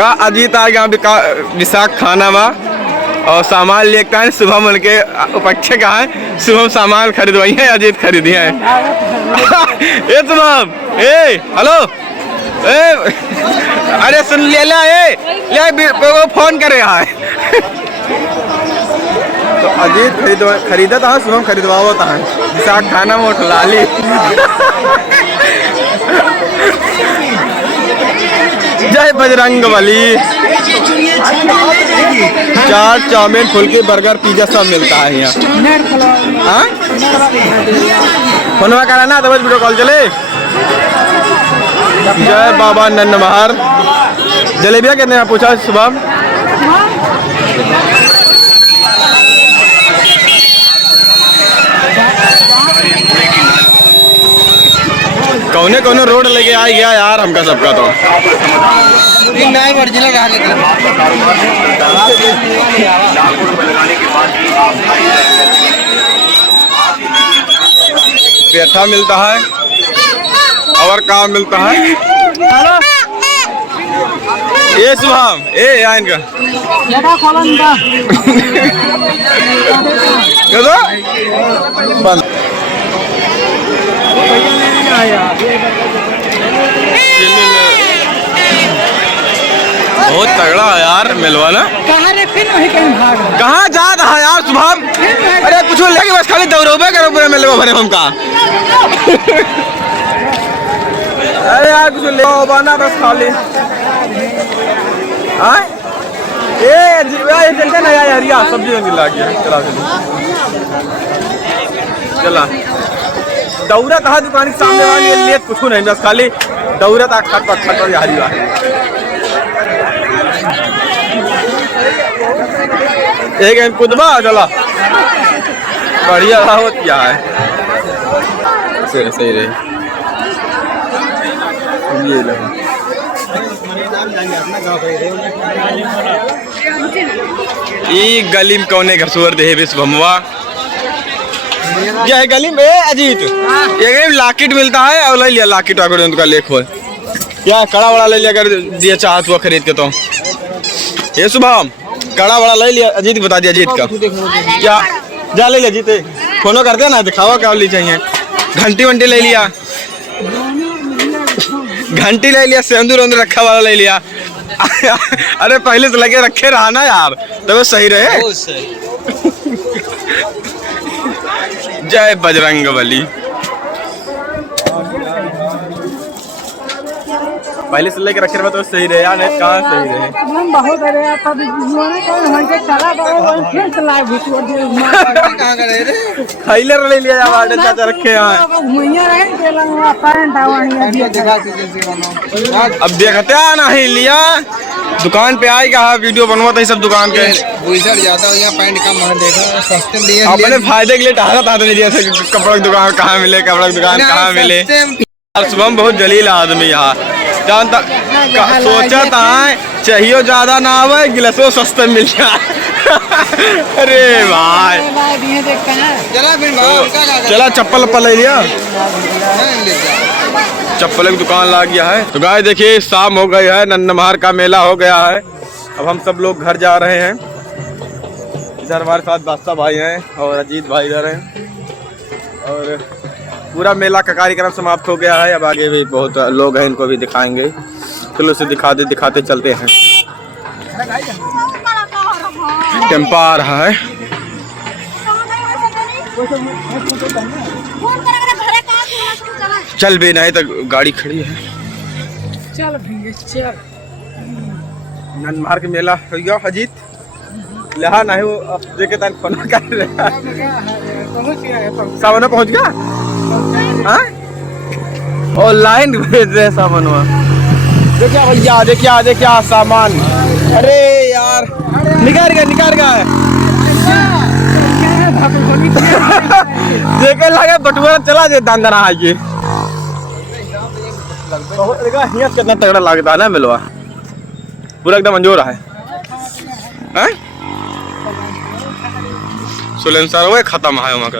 का अजीत आ गया विशाख खाना में और सामान लेकर आए। शुभम उनके उपक्षे का है, शुभम सामान खरीदवाई है, अजीत खरीदी है। ए शुभम, ए हेलो, ए अरे सुन ले वो फोन कर रहा है। तो अजीत खरीदा था, शुभम खरीदवा था विशाख खाना में उठला ली। जय बजरंग बली। चाट, चाउमीन, फुल्की, बर्गर, पिज्जा सब मिलता है यहाँ। फोनवा कराना तो बस वीडियो कॉल चले। जय बाबा नन्नमहर। जलेबिया कितने में पूछा शुभम? कौने कौने रोड लेके आ गया यार हमका सबका। तो पेठा मिलता है और काम मिलता है। ये शुभम, ए आइन का बंद। बहुत तगड़ा है यार मिलवाना। कहाँ जा रहा है यार शुभम? अरे कुछ लेके बस खाली दौड़ोबे करो पूरे मिलवा भरे हमका। अरे यार कुछ ले बना बस खाली। हाँ ये चलते ना यार, यार सब्जी में ला गया। चला चला दौरा कहा दुकान के सामने वाली ले कुछ नहीं, बस खाली दौरा था खट और यारी है। एक कुदबा चला बढ़िया हो क्या है। सही रहे ये गली में कौने घर सुअर दे विश्वभमवा। यह गली में अजीत ये लाकिट मिलता है और ले लिया लाकिट वाकिट उनका लेख हो या कड़ा बड़ा ले लिया कर दिया चाहत हुआ खरीद के। तो ये शुभम कड़ा बड़ा ले लिया अजीत, बता दिया अजीत का क्या जा ले लिया जीते फोनो करते ना दिखावा क्या ली चाहिए। घंटी वंटी ले लिया, घंटी ले लिया, सिंदूर वंदूर रखा वाला ले लिया। अरे पहले से लगे रखे रहा ना यार तो सही रहे। जय बजरंग बली। पहले से लेके रखे रहे तो सही रहे यार, नहीं कहाँ सही रहे। खैलर ले लिया यार चाचा रखे हैं। अब देखते हैं नहीं लिया दुकान पे आएगा वीडियो बनवा था सब दुकान के पैंट का देखा सस्ते अपने फायदे के लिए टहरा था नहीं दिया कपड़ों की दुकान कहाँ मिले, कपड़ों की दुकान कहाँ मिले। शुभम बहुत जलील आदमी यहाँ जानता सोचा था चाहिए ज्यादा ना आवे गिलासो सस्ते मिल जाए। अरे भाई चला चप्पल ले लिया, चप्पल की दुकान ला गया है। तो गाय देखिए शाम हो गई है, नन्नमहर का मेला हो गया है। अब हम सब लोग घर जा रहे हैं। इधर हमारे साथ बादशाह भाई हैं और अजीत भाई इधर हैं और पूरा मेला का कार्यक्रम समाप्त हो गया है। अब आगे भी बहुत लोग हैं, इनको भी दिखाएंगे। चलो उसे दिखाते चलते हैं। टेम्पो आ रहा है। चल भी नहीं तो गाड़ी खड़ी है। चल नन्नमहर के मेला हो गया अजीत लहा नहीं वो देखे तन फोन कर रहा सामान पहुंच गया। हाँ ऑनलाइन भेज रहे सामान। देखिए भैया देखिए सामान। अरे यार निकाल गया देखे लगे बटुआ चला जाए दान आइए। कितना तगड़ा लगता है ना मिलवा, पूरा एकदम अंजोर है। सुलेंसर वो खत्म है वहाँ का।